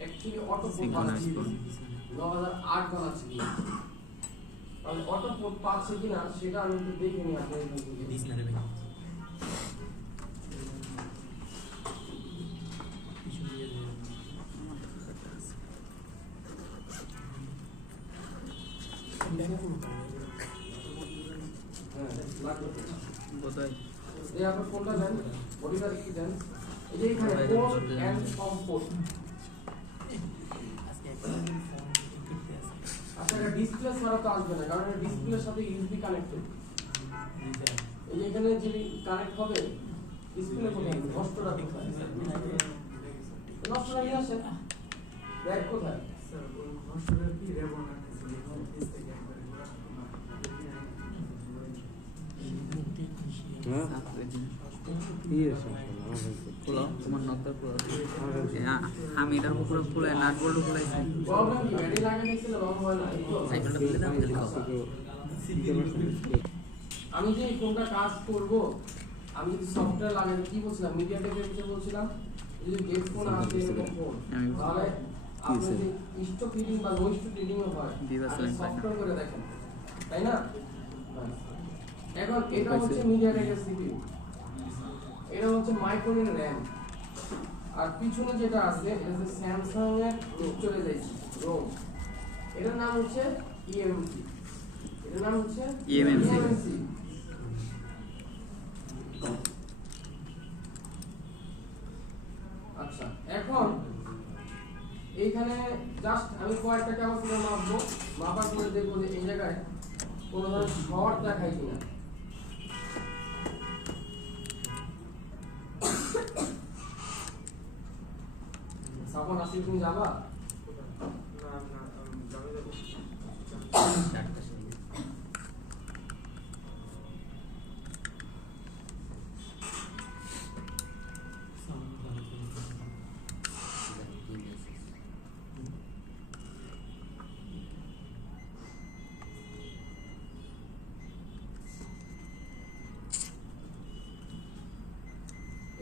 Actually auto port বানাচ্ছি 9008 বানাচ্ছি তাহলে অটো পোর্ট পাচ্ছে কিনা সেটা আমি একটু দেখে নিই আপনাদের এখান থেকে ডিকশনারি ভাই কোথায় এই আপনার ফোনটা দেন বডিটা কি দেন এই যে এখানে পোর্ট এন্ড ফ্রম পোর্ট আপনার ডিসপ্লে ছাড়া তো আসবে না কারণ এটা ডিসপ্লের সাথে ইউএসবি কানেক্টেড এই যে এখানে যে কানেক্ট হবে ডিসপ্লে কোথায় নষ্টটা কোথায় নষ্টটা নিয়ে আসেন ব্যাগ কোথায় স্যার নষ্টটা কি রেবন আছে তোমার নকটা আমি এটার উপরে খুলে নাট বোল্ট খুলাইছি প্রবলেম কি ব্যাটারি লাগে দেখছিল রং হয় না সাইকেলটা দিলে দাও আমি যে কোনটা কাজ করব আমি যদি সফটওয়্যার লাগাই কি বলছিলাম মিডিয়া টেকের বিষয়ে বলছিলাম যদি গেট ফোন আছে এরকম ফোন তাহলে আপনি যে স্টক রিডিং বা লো স্টক রিডিং হয় সফটওয়্যার করে দেখেন তাই না এখন এটা হচ্ছে মিডিয়া টেকের সিপিইউ এটা হচ্ছে মাইক্রোনের র‍্যাম আর পিছনে যেটা আছে এটা হচ্ছে স্যামসাং এর চলে যাইছে রোম এটার নাম হচ্ছে ইএমসি এটার নাম হচ্ছে ইএমসি আচ্ছা এখন এইখানে জাস্ট আমি কয়েকটা ক্যাপাসিটর মাপবো মাপার পরে দেখবো যে এই জায়গায় কোনো ধরনের শর্ট দেখায় কিনা সাপন আসি তুমি যাবা না যাবে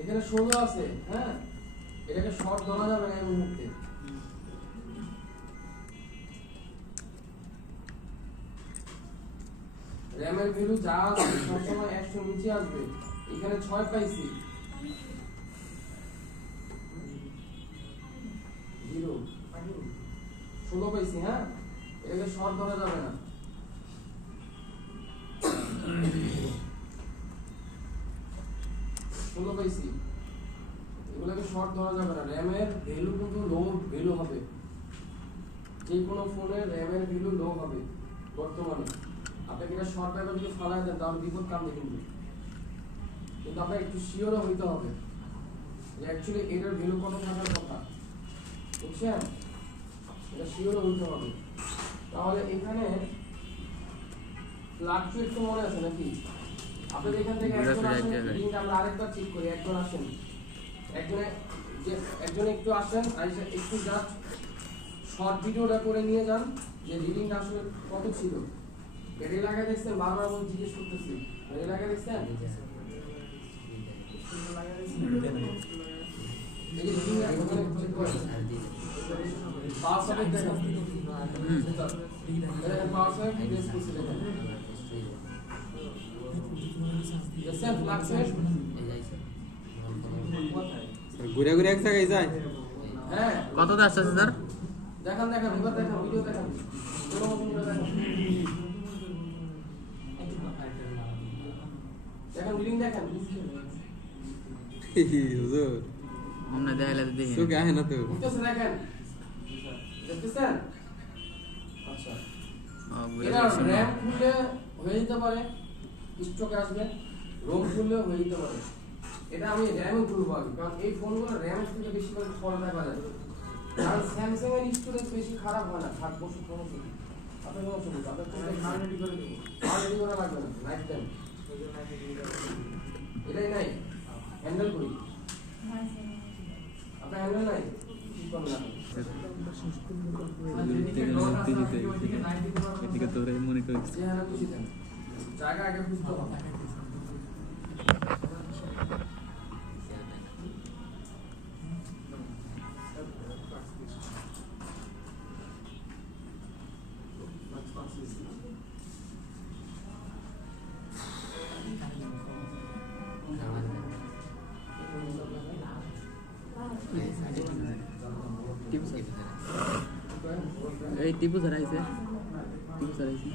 এখানে 16 আছে হ্যাঁ এটাকে শর্ট ধরা যাবে না এই মুহূর্তে র‍্যামের ভ্যালু যা আছে সবসময় 100 নিচে আসবে এখানে 6 পাইছি 0 16 পাইছি হ্যাঁ এটাকে শর্ট ধরা যাবে না ষোলো পাইছি এগুলোকে শর্ট ধরা যাবে না র‍্যামের ভ্যালু কিন্তু লো ভ্যালু হবে যে কোনো ফোনের র‍্যামের ভ্যালু লো হবে বর্তমানে আপনাকে এটা শর্ট ব্যাপার যদি ফালাই দেন তাহলে বিপদ কামবে কিন্তু আপনাকে একটু শিওরও হইতে হবে যে অ্যাকচুয়ালি এটার ভ্যালু কত থাকার কথা বুঝছেন এটা শিওরও হইতে হবে তাহলে এখানে ফ্লাকচুয়েট তো মনে আছে নাকি আপনাদের এখান থেকে একজন আসেন লিংকটা আমরা আরেকবার চেক করি একজন আসেন একজন একটু আসেন আর একটু জাস্ট শর্ট ভিডিওটা করে নিয়ে যান যে রিডিংটা আসলে কত ছিল ব্যাটারি লাগাই দেখছেন বারবার বল জিজ্ঞেস করতেছি ব্যাটারি লাগাই দেখছেন এই রিডিংটা ওখানে চেক করেন পাওয়ার সাপ্লাই দেখেন পাওয়ার সাপ্লাই বেস করতে দেখেন ঘুরে ঘুরে এক জায়গায় যায় হ্যাঁ কত দাস আছে স্যার দেখান এবার দেখান ভিডিও দেখান দেখেন রিডিং দেখেন হুজুর আমরা দেখাইলে তো দেখি তো গায় না তো বুঝতেছেন দেখেন দেখতেছেন আচ্ছা এটা র‍্যাম খুললে হয়ে যেতে পারে স্টক আসবে রোম খুললে হয়ে যেতে পারে এটা আমি র‍্যামও খুলবো আগে কারণ এই ফোনগুলো র‍্যাম থেকে বেশি করে ফল্ট দেখা যায় কারণ স্যামসাং এর স্টোরেজ বেশি খারাপ হয় না 60 বছর সমস্যা আপনার কোনো সমস্যা আপনার ফোনটা কানেক্ট করে দেবো রেডি করা লাগবে না লাইফ টাইম এটাই নাই হ্যান্ডেল করি আপনার হ্যান্ডেল নাই কি করবেন এদিকে তোরে মনে করি জায়গা আগে বুঝতে হবে এই টিপু স্যার আইছে টিপু স্যার আইছে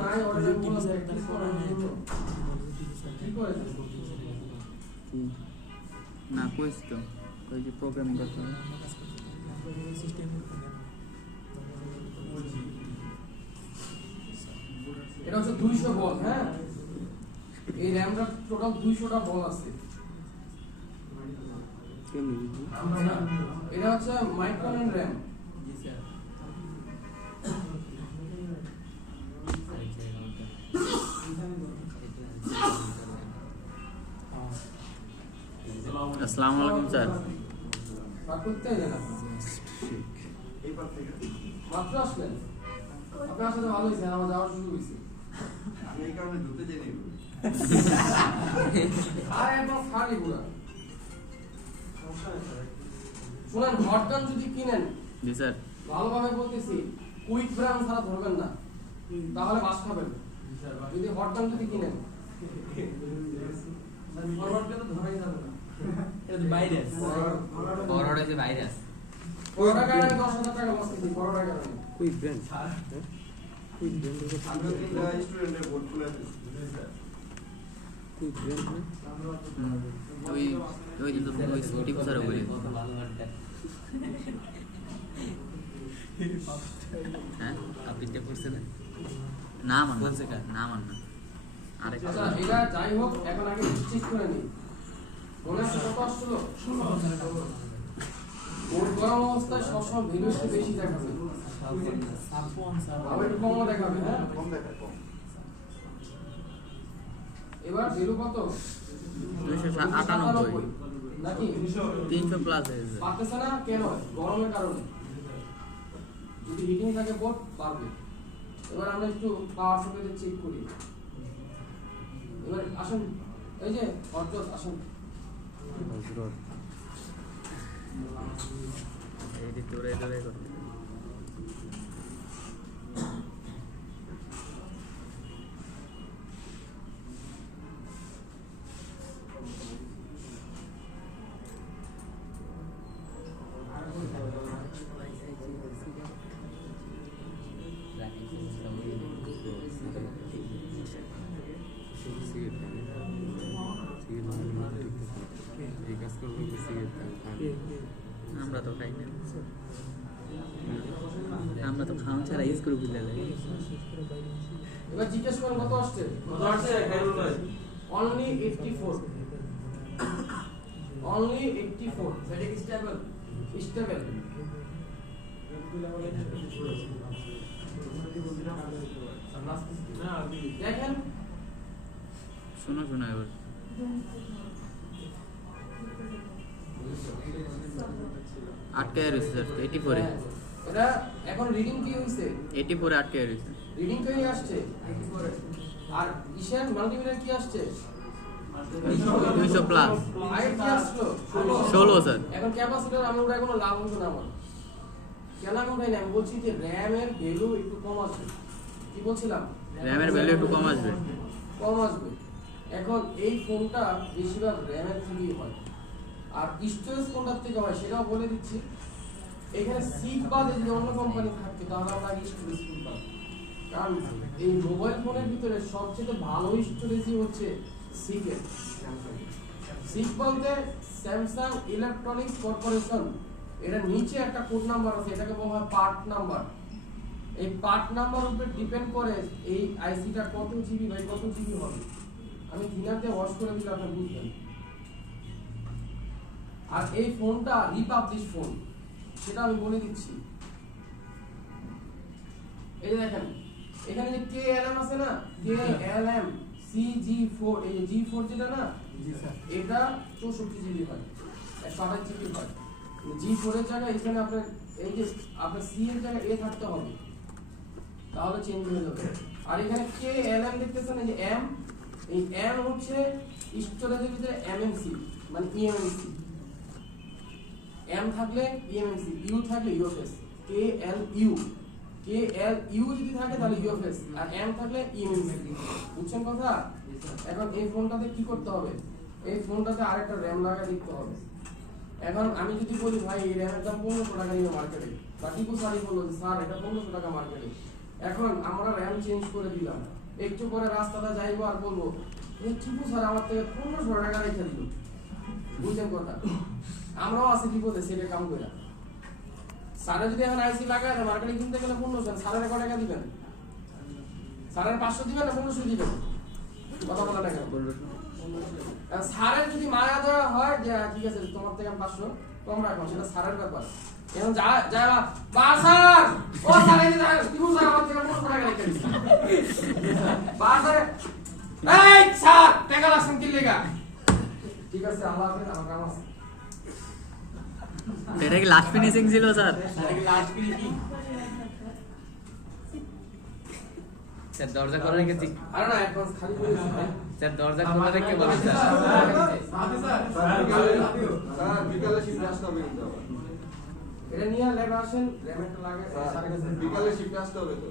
নাই অর্ডার বলা প্র্যাকটিস করার জন্য কি করে না কইস তো কই যে প্রোগ্রামিং করতে হবে এটা হচ্ছে 200 বল হ্যাঁ এই র‍্যামটা টোটাল 200টা বল আছে এটা হচ্ছে মাইক্রোন র‍্যাম জি স্যার আসসালামু আলাইকুম স্যার করতে জানা মাত্র আসলেন আপনার সাথে ভালো হয়েছে আমার যাওয়া শুরু হয়েছে আমি এই কারণে ঢুকতে চাই না আর একদম খালি পুরা শুনেন হটগান যদি কিনেন জি স্যার ভালোভাবে বলতেছি কুইক ব্রাউন ছাড়া ধরবেন না তাহলে বাস খাবেন যদি হটগান যদি কিনেন ফরওয়ার্ডকে তো ধরাই যাবে না এটা তো ভাইরাস বড়টা যে ভাইরাস পরোটা কারণে 10,000 টাকা লস দিছি পরোটা কারণে কই ব্র্যান্ড কই ব্র্যান্ড আমরা তিনটা স্টুডেন্টের বোর্ড খুলে দিচ্ছি কই ব্র্যান্ড ওই ওই দিন তো ওই টিপু স্যার বলি হ্যাঁ আপনি টেপ করছিলেন না মান বলছে না মান না আরেকটা আচ্ছা এটা যাই হোক এখন আগে চেক করে নিই মনে আছে কত আসলো বোর্ড গরম অবস্থায় সবসময় ভ্যালু একটু বেশি দেখাবে আবার একটু কমও দেখাবে হ্যাঁ কম দেখায় কম এবার ভ্যালু কত 298 নাকি 300 প্লাস হয়েছে পারতেছে না কেন গরমের কারণে যদি হিটিং থাকে বোর্ড পারবে এবার আমরা একটু পাওয়ার সাপ্লাই চেক করি এবার আসুন এই যে হটডস আসুন হযরত এই যে তোরে তোরে করতে এই কাজ করবে সিগারেট খান আমরা তো খাই না আমরা তো খাওয়া ছাড়া ইউজ করে বুঝলে লাগে এবার জিজ্ঞেস করেন কত আসছে only 84 only 84 that is stable stable দেখেন শোনো শোনো এবার আটকে রয়েছে স্যার 84 এ এটা এখন রিডিং কি হইছে 84 এ আটকে রয়েছে রিডিং কই আসছে আর ইশার মাল্টিমিটার কি আসছে 200 প্লাস আগে কি আসলো 16 স্যার এখন ক্যাপাসিটর আমি ওটা কোনো লাভ হইতো না আমার কেন আমি উঠাই না আমি বলছি যে র‍্যাম এর ভ্যালু একটু কম আসবে কি বলছিলাম র‍্যামের ভ্যালু একটু কম আসবে এখন এই ফোনটা বেশিরভাগ র‍্যাম এর থেকেই হয় আর স্টোরেজ কোনটার থেকে হয় সেটাও বলে দিচ্ছি এখানে সিক বাদে যদি অন্য কোম্পানি থাকতো তাহলে আমরা আগে স্টোরেজ কিনতাম কারণ এই মোবাইল ফোনের ভিতরে সবচেয়ে ভালো স্টোরেজই হচ্ছে সিকের সিক বলতে স্যামসাং ইলেকট্রনিক্স কর্পোরেশন এটা নিচে একটা কোড নাম্বার আছে এটাকে বলা হয় পার্ট নাম্বার এই পার্ট নাম্বার উপরে ডিপেন্ড করে এই আইসিটা কত জিবি বাই কত জিবি হবে আমি থিনারতে ওয়াশ করে দিলে আপনি বুঝবেন আর এই ফোনটা রিপাবলিশ ফোন সেটা আমি বলে দিচ্ছি এই যে দেখেন এখানে যে KLM আছে না KLM CG4 এই যে G4 যেটা না জি স্যার এটা 64 জিবি হয় 128 জিবি হয় G4 এর জায়গায় এখানে আপনার এই যে আপনার C এর জায়গায় A থাকতে হবে তাহলে চেঞ্জ হয়ে যাবে আর এখানে KLM দেখতেছেন এই যে M এই M হচ্ছে স্টোরেজের ভিতরে MMC মানে eMMC এম থাকলে ইএমএমসি, ইউ থাকলে ইউএফএস, KLU যদি থাকে তাহলে ইউএফএস, আর এম থাকলে ইএমএমসি। বুঝছেন কথা? এখন এই ফোনটাতে কি করতে হবে? এই ফোনটাতে আরেকটা র্যাম লাগা দিতে হবে। এখন আমি যদি বলি ভাই এই র্যামের দাম 1500 টাকা নিয়ে মার্কেটে, বা টিপু স্যারই বললো যে স্যার এটা 1500 টাকা মার্কেটে, এখন আমরা র্যাম চেঞ্জ করে দিলাম, একটু পরে রাস্তাটা যাইবো আর বলবো টিপু স্যার আমার থেকে 1500 টাকা রেখে দিল। বুঝছেন কথা? আমরাও আছি বিপদে সেটা কাম করে। স্যারে যদি এখন আইসি লাগায় মার্কেটে কিনতে গেলে 1500, স্যারের কত টাকা দিবেন? স্যারের 500 দিবেন না 1500 দিবেন? কথা বলা না কেন? স্যারের যদি মায়া দেওয়া হয় যে ঠিক আছে তোমার থেকে 500 কম রাখো, সেটা স্যারের ব্যাপার। এখন যা বা স্যার ও স্যার এই যে টিপু স্যার আমার থেকে 1500 টাকা রেখে দিছে, বা স্যার এই স্যার টাকা রাখছেন কি লেগা? ঠিক আছে আল্লাহ হাফেজ, আমার কাম আছে। এটা কি লাস্ট ফিনিশিং ছিল স্যার? এটা কি লাস্ট ফিনিশিং? স্যার দরজা খোলা রেখেছি। আরে না অ্যাডভান্স খালি করে দিছি ভাই। স্যার দরজা খোলা রেখে বলেন স্যার। স্যার বিকালে শিফটে আসতে হবে কিন্তু আবার। এটা নিয়ে ল্যাবে আসেন, র্যামেরটা লাগে স্যার। বিকালে শিফটে আসতে হবে তো।